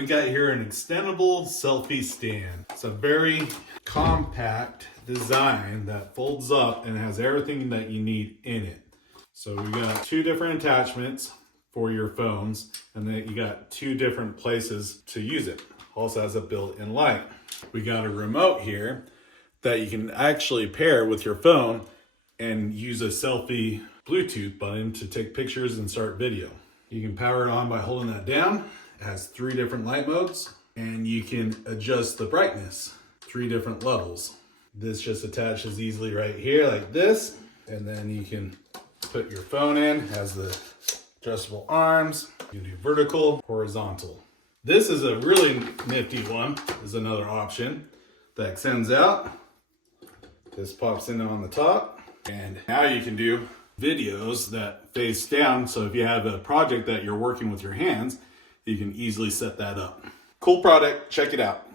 We got here an extendable selfie stand. It's a very compact design that folds up and has everything that you need in it. So we got two different attachments for your phones, and then you got two different places to use it. Also has a built-in light. We got a remote here that you can actually pair with your phone and use a selfie Bluetooth button to take pictures and start video. You can power it on by holding that down. It has 3 different light modes, and you can adjust the brightness, 3 different levels. This just attaches easily right here like this, and then you can put your phone in. It has the adjustable arms. You can do vertical, horizontal. This is a really nifty one. Is another option that extends out. This pops in on the top, and now you can do videos that face down. So if you have a project that you're working with your hands, you can easily set that up. Cool product, check it out.